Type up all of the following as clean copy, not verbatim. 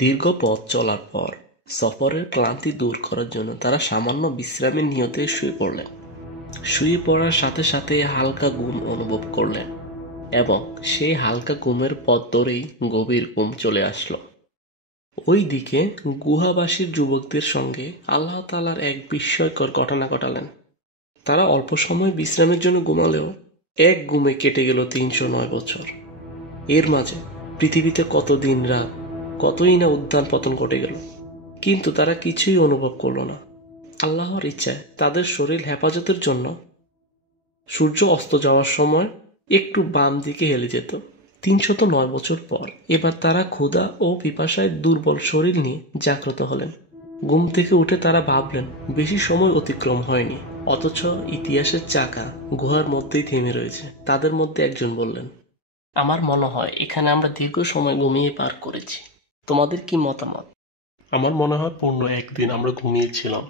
দীর্ঘ পথ চলার পর সফরের ক্লান্তি দূর করার জন্য তারা সামান্য বিশ্রামের নিয়তে শুয়ে পড়লেন। শুয়ে পড়ার সাথে সাথে হালকা ঘুম অনুভব করলেন এবং সেই হালকা ঘুমের পথ ধরেই গভীর ঘুম চলে আসলো। ওই দিকে গুহাবাসীর যুবকদের সঙ্গে আল্লাহ তাআলার এক বিস্ময়কর ঘটনা ঘটালেন। তারা অল্প সময় বিশ্রামের জন্য ঘুমালেও এক ঘুমে কেটে গেল ৩০৯ বছর। এর মাঝে পৃথিবীতে কত দিন রাত, কতই না উত্থান পতন ঘটে গেল, কিন্তু তারা কিছুই অনুভব করল না। আল্লাহর ইচ্ছায় তাদের শরীর হেফাজতের জন্য সূর্য অস্ত যাওয়ার সময় একটু বাম দিকে হেলে যেত। ৩০৯ বছর পর এবার তারা ক্ষুধা ও পিপাসায় দুর্বল শরীর নিয়ে জাগ্রত হলেন। ঘুম থেকে উঠে তারা ভাবলেন বেশি সময় অতিক্রম হয়নি, অথচ ইতিহাসের চাকা গুহার মধ্যেই থেমে রয়েছে। তাদের মধ্যে একজন বললেন, আমার মনে হয় এখানে আমরা দীর্ঘ সময় ঘুমিয়ে পার করেছি। তোমাদের কি মতামত? আমার মনে হয় পূর্ণ একদিন আমরা ঘুমিয়েছিলাম।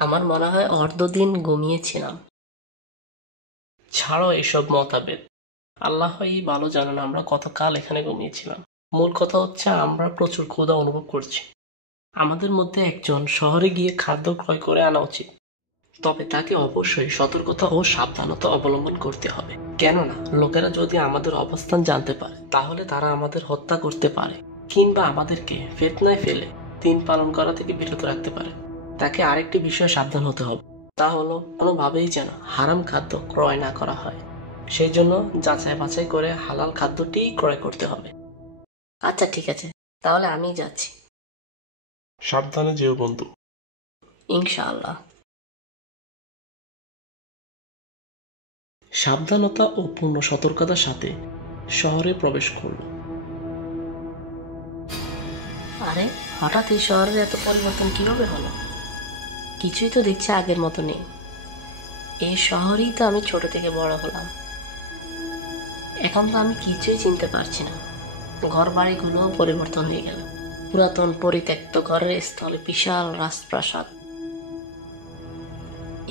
আমার মনে হয় অর্ধদিন ঘুমিয়েছিলাম। ছাড়ো এসব মতভেদ, আল্লাহই ভালো জানেন আমরা কতকাল এখানে ঘুমিয়েছিলাম। মূল কথা হচ্ছে আমরা প্রচুর ক্ষুধা অনুভব করছি। আমাদের মধ্যে একজন শহরে গিয়ে খাদ্য ক্রয় করে আনা উচিত, তবে তাকে অবশ্যই সতর্কতা ও সাবধানতা অবলম্বন করতে হবে। কেননা লোকেরা যদি আমাদের অবস্থান জানতে পারে তাহলে তারা আমাদের হত্যা করতে পারে, কিংবা আমাদেরকে ফিতনায় ফেলে দিন পালন করা থেকে বিরত রাখতে পারে। তাকে আরেকটি বিষয়ে সাবধান হতে হবে, তা হলো কোনোভাবেই যেন হারাম খাদ্য ক্রয় না করা হয়। সেই জন্য যাচাই বাছাই করে হালাল খাদ্যটি ক্রয় করতে হবে। আচ্ছা ঠিক আছে, তাহলে আমি যাচ্ছি। সাবধানে যেও বন্ধু। ইনশাআল্লাহ। সাবধানতা ও পূর্ণ সতর্কতার সাথে শহরে প্রবেশ করল। আরে হঠাৎ এই শহরের এত পরিবর্তন কিভাবে হলো? কিছুই তো দেখছি আগের মতো নেই। এই শহরেই তো আমি ছোট থেকে বড় হলাম। এখন তো আমি কিছুই চিনতে পারছি না। ঘর বাড়িগুলোও পরিবর্তন হয়ে গেল। পুরাতন পরিত্যক্ত ঘরের স্থলে বিশাল রাজপ্রাসাদ।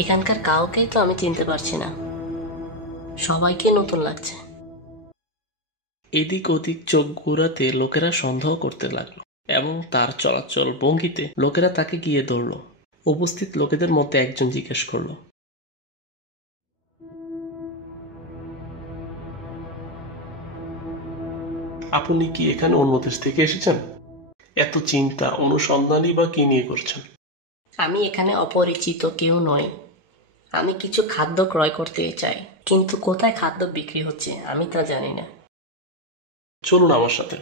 এখানকার কাউকেই তো আমি চিনতে পারছি না। সবাইকে নতুন লাগছে। এদিক ওদিক চোখ ঘুরাতে লোকেরা সন্দেহ করতে লাগলো এবং তার চলাচল ভঙ্গিতে লোকেরা তাকে গিয়ে ধরল। উপস্থিত লোকেদের মধ্যে একজন জিজ্ঞেস করল, আপনি কি এখানে অন্য দেশ থেকে এসেছেন? এত চিন্তা অনুসন্ধানই বা কি নিয়ে করছেন? আমি এখানে অপরিচিত কেউ নই। আমি কিছু খাদ্য ক্রয় করতে চাই, কিন্তু কোথায় খাদ্য বিক্রি হচ্ছে আমি তা জানি না। চলুন আমার সাথে।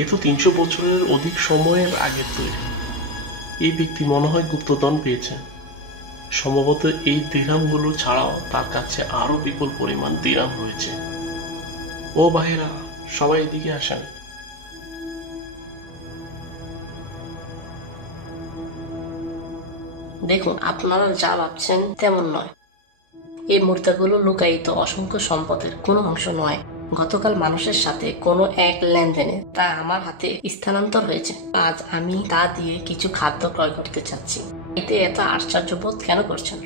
এ তো ৩০০ বছরের অধিক সময়ের আগের তৈরি। এই ব্যক্তি মনে হয় গুপ্তধন পেয়েছেন। সম্ভবত এই দিরহামগুলো ছাড়াও তার কাছে আরো বিপুল পরিমাণ দিরহাম রয়েছে। ও ভাইরা, সবাই এদিকে আসেন। দেখুন, আপনারা যা ভাবছেন তেমন নয়। এই মুদ্রাগুলো লুকায়িত অসংখ্য সম্পদের কোনো অংশ নয়। গতকাল মানুষের সাথে কোনো এক লেনদেনে তা আমার হাতে স্থানান্তর হয়েছে। আজ আমি তা দিয়ে কিছু খাদ্য ক্রয় করতে চাচ্ছি। এতে এত আশ্চর্য বোধ কেন করছেন?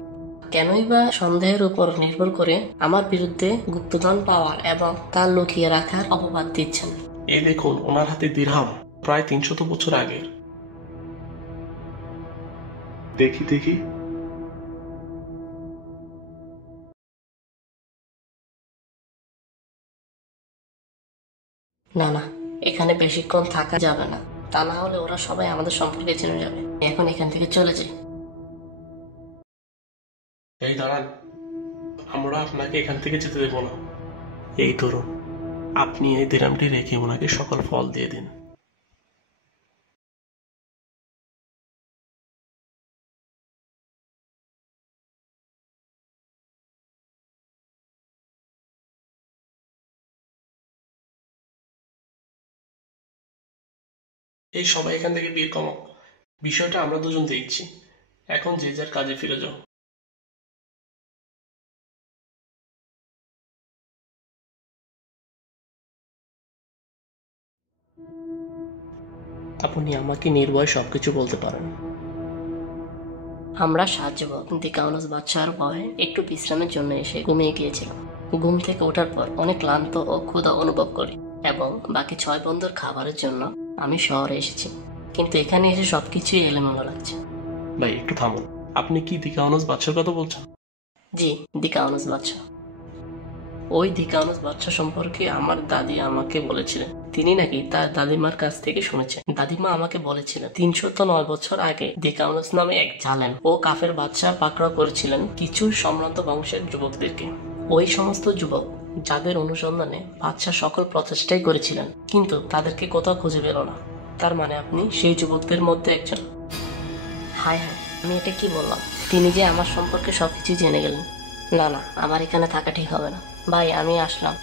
কেনই বা সন্দেহের উপর নির্ভর করে আমার বিরুদ্ধে গুপ্তধন পাওয়ার এবং তা লুকিয়ে রাখার অপবাদ দিচ্ছেন? এই দেখুন, ওনার হাতে দিরহাম, প্রায় ৩০০ বছর আগের। দেখি দেখি। না না, এখানে বেশিক্ষণ থাকা যাবে না। তা না হলে ওরা সবাই আমাদের সম্পর্কে জেনে যাবে। এখন এখান থেকে চলে যাই। এই দাঁড়ান, আমরা আপনাকে এখান থেকে যেতে দেব না। এই ধরুন, আপনি এই দিরহামটি রেখে ওনাকে সকল ফল দিয়ে দিন। এই সবাই এখান থেকে বের কমো। বিষয়টা আমরা দুজন দেখছি। এখন যে যার কাজে ফিরে যাও। আপনি আমাকে নির্ভয়ে সবকিছু বলতে পারেন। আমরা 7 যুবক দিকাউনস বাদশার ভয়ে একটু বিশ্রামের জন্য এসে ঘুমিয়ে গিয়েছিলাম। ঘুম থেকে ওঠার পর অনেক ক্লান্ত ও ক্ষুধা অনুভব করি এবং বাকি 6 বন্ধুর খাবারের জন্য আমি শহরে এসেছি, কিন্তু এখানে এসে সবকিছুই এলোমেলো লাগছে। ভাই একটু থামুন, আপনি কি দিকাউনস বাদশার কথা বলছেন? জি, দিকাউনস বাদশা। ওই দিকাউনস বাদশা সম্পর্কে আমার দাদি আমাকে বলেছিলেন। তিনি নাকি তার দাদিমার কাছ থেকে শুনেছেন। দাদিমা আমাকে বলেছিলেন 309 বছর আগে দিকাউনস নামে এক জালেম ও কাফের বাদশা পাকড়াও করেছিলেন কিছু সম্ভ্রান্ত বংশের যুবকদেরকে। ওই সমস্ত যুবক যাদের অনুসন্ধানে বাদশা সকল প্রচেষ্টাই করেছিলেন, কিন্তু তাদেরকে কোথাও খুঁজে পেল না। তার মানে আপনি সেই যুবকদের মধ্যে একজন। হায় হায়, আমি এটা কি বললাম? তিনি যে আমার সম্পর্কে সবকিছু জেনে গেলেন। না না, আমার এখানে থাকা ঠিক হবে না। ভাই, আমি আসলাম।